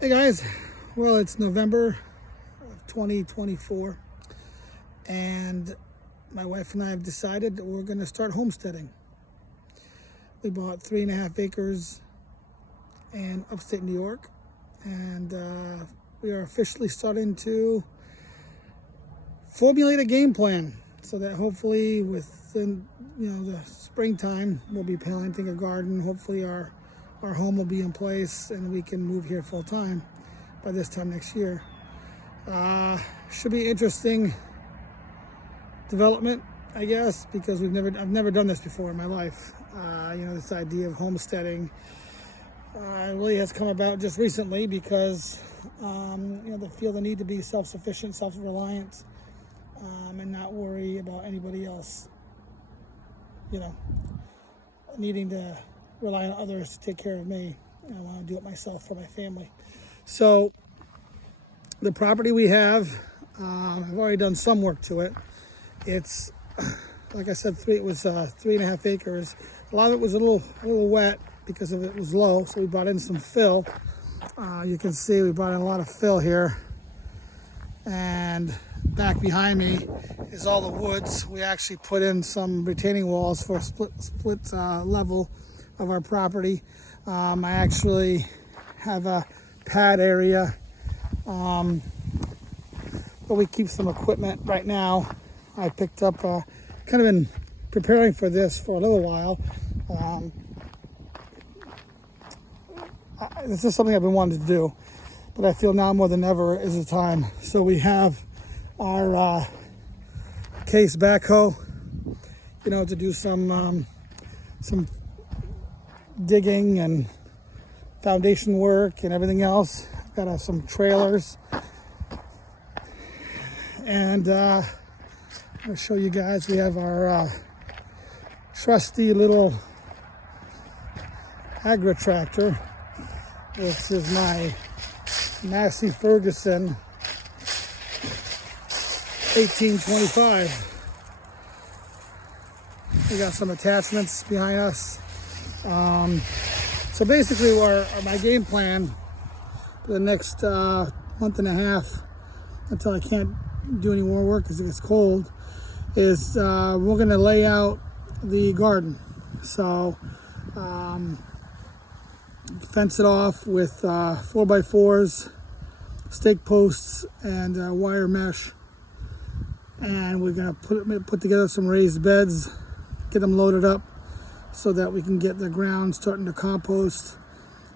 Hey guys, well, it's November of 2024, and my wife and I have decided that we're going to start homesteading. We bought 3.5 acres in upstate New York, and we are officially starting to formulate a game plan so that hopefully within the springtime we'll be planting a garden. Hopefully our home will be in place and we can move here full time by this time next year. Should be interesting development, I guess, because I've never done this before in my life. This idea of homesteading really has come about just recently because they feel the need to be self-sufficient, self-reliant, and not worry about anybody else, needing to rely on others to take care of me. I want to do it myself for my family. So the property we have, I've already done some work to it. It's, like I said, it was 3.5 acres. A lot of it was a little wet because it was low, so we brought in some fill. You can see we brought in a lot of fill here. And back behind me is all the woods. We actually put in some retaining walls for a split level of our property. I actually have a pad area where we keep some equipment right now. I picked up, kind of been preparing for this for a little while. This is something I've been wanting to do, but I feel now more than ever is the time. So we have our case backhoe, to do some digging and foundation work and everything else. Got some trailers, and I'll show you guys. We have our trusty little agri tractor, which is my Massey Ferguson 1825. We got some attachments behind us. So basically my game plan for the next month and a half, until I can't do any more work because it gets cold, is we're going to lay out the garden. So fence it off with 4x4s, stake posts, and wire mesh. And we're going to put together some raised beds, get them loaded up so that we can get the ground starting to compost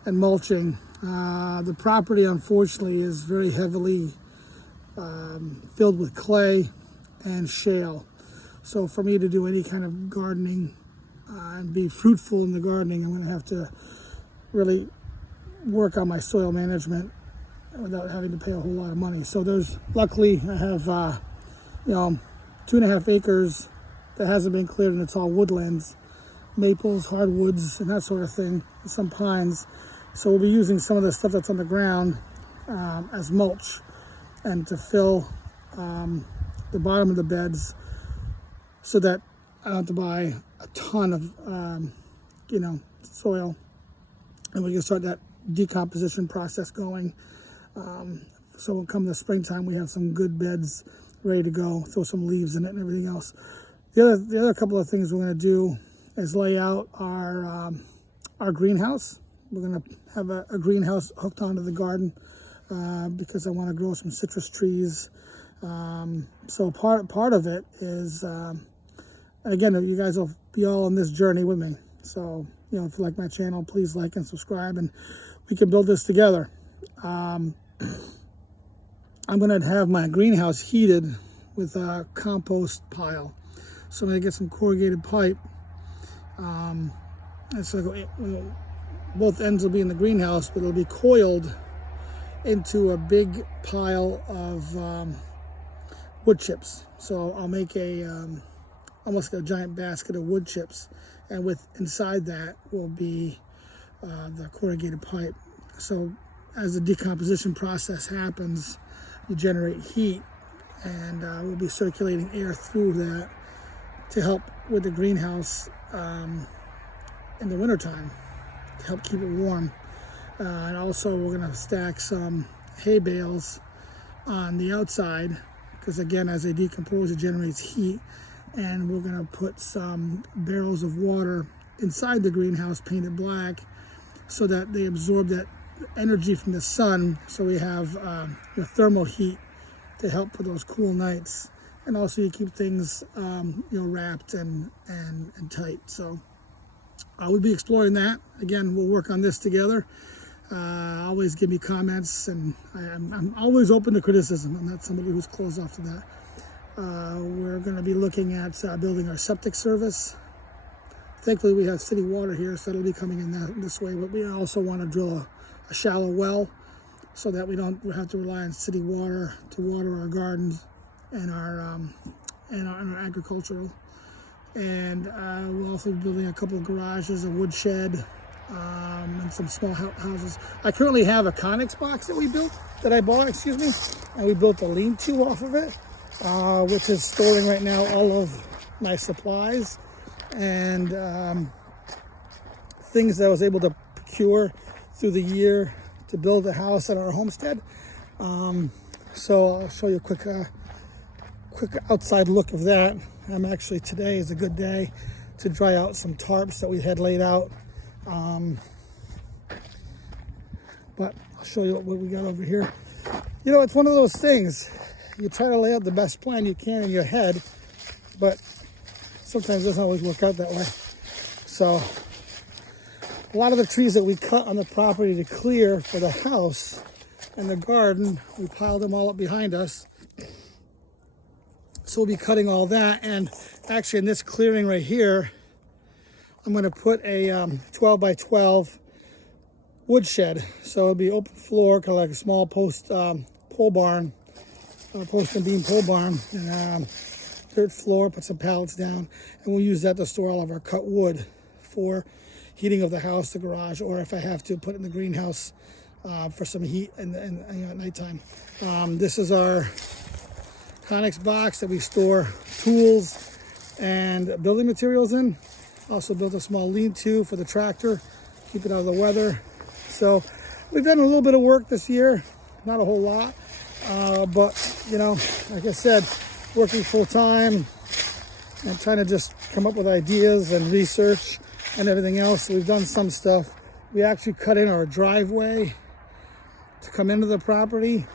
and mulching. The property, unfortunately, is very heavily filled with clay and shale. So for me to do any kind of gardening and be fruitful in the gardening, I'm going to have to really work on my soil management without having to pay a whole lot of money. So luckily I have 2.5 acres that hasn't been cleared, and it's all woodlands, maples, hardwoods, and that sort of thing, and some pines. So we'll be using some of the stuff that's on the ground as mulch, and to fill the bottom of the beds so that I don't have to buy a ton of soil, and we can start that decomposition process going. So when come the springtime, we have some good beds ready to go, throw some leaves in it and everything else. The other couple of things we're going to do is lay out our greenhouse. We're going to have a greenhouse hooked onto the garden because I want to grow some citrus trees. So part of it is, and again, you guys will be all on this journey with me. So, if you like my channel, please like and subscribe, and we can build this together. I'm going to have my greenhouse heated with a compost pile. So I'm going to get some corrugated pipe. And so both ends will be in the greenhouse, but it'll be coiled into a big pile of wood chips. So I'll make almost like a giant basket of wood chips, and inside that will be the corrugated pipe. So as the decomposition process happens, you generate heat, and we'll be circulating air through that to help with the greenhouse in the wintertime, to help keep it warm. And also we're going to stack some hay bales on the outside, because again, as they decompose, it generates heat. And we're going to put some barrels of water inside the greenhouse painted black, so that they absorb that energy from the sun, so we have the thermal heat to help for those cool nights. And also you keep things wrapped and tight. So we'll be exploring that. Again, we'll work on this together. Always give me comments, and I'm always open to criticism. I'm not somebody who's closed off to that. We're going to be looking at building our septic service. Thankfully, we have city water here, so it'll be coming in this way. But we also want to drill a shallow well, so that we don't have to rely on city water to water our gardens and our agricultural. And we'll also be building a couple of garages, a woodshed, and some small houses. I currently have a Conex box that I bought, and we built a lean-to off of it, which is storing right now all of my supplies and things that I was able to procure through the year to build a house at our homestead. So I'll show you a quick outside look of that. Today is a good day to dry out some tarps that we had laid out. But I'll show you what we got over here. It's one of those things. You try to lay out the best plan you can in your head, but sometimes it doesn't always work out that way. So a lot of the trees that we cut on the property to clear for the house and the garden, we piled them all up behind us. So we'll be cutting all that. And actually in this clearing right here, I'm going to put a 12 by 12 woodshed. So it'll be open floor, kind of like a small post pole barn, post and beam pole barn, and dirt floor, put some pallets down, and we'll use that to store all of our cut wood for heating of the house, the garage, or if I have to, put it in the greenhouse for some heat at nighttime. This is our Conex box that we store tools and building materials in. Also built a small lean-to for the tractor, keep it out of the weather. So we've done a little bit of work this year, not a whole lot, but like I said, working full-time and trying to just come up with ideas and research and everything else. So we've done some stuff. We actually cut in our driveway to come into the property,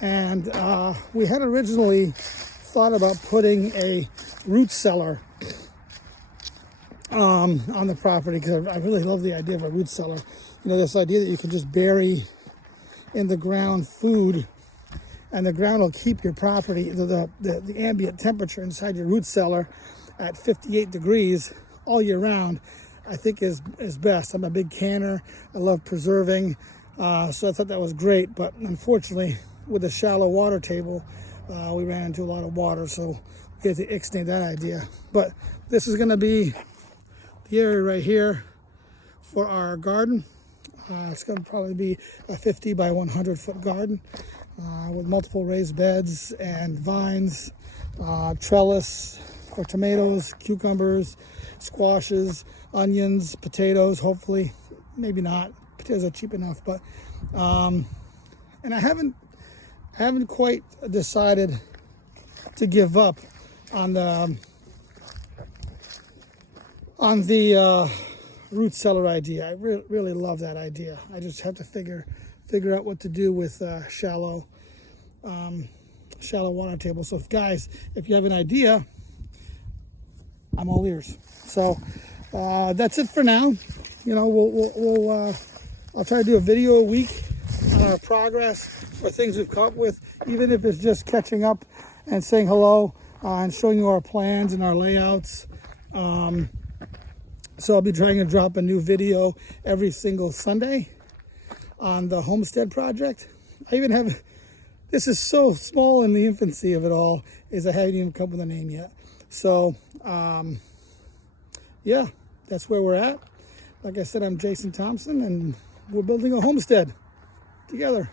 and we had originally thought about putting a root cellar on the property, because I really love the idea of a root cellar. This idea that you can just bury in the ground food, and the ground will keep your property, the ambient temperature inside your root cellar at 58 degrees all year round, I think is best. I'm a big canner. I love preserving. So I thought that was great. But unfortunately, with the shallow water table, we ran into a lot of water. So we had to extend that idea. But this is going to be the area right here for our garden. It's going to probably be a 50 by 100 foot garden with multiple raised beds and vines, trellis for tomatoes, cucumbers, squashes, onions, potatoes, hopefully. Maybe not. Potatoes are cheap enough, but and I haven't quite decided to give up on the root cellar idea. I really love that idea. I just have to figure out what to do with shallow water table. So if you have an idea, I'm all ears. So that's it for now. I'll try to do a video a week on our progress or things we've come up with, even if it's just catching up and saying hello and showing you our plans and our layouts. So I'll be trying to drop a new video every single Sunday on the Homestead project. This is so small in the infancy of it all, is I haven't even come up with a name yet. So, yeah, that's where we're at. Like I said, I'm Jason Thompson, and we're building a homestead together.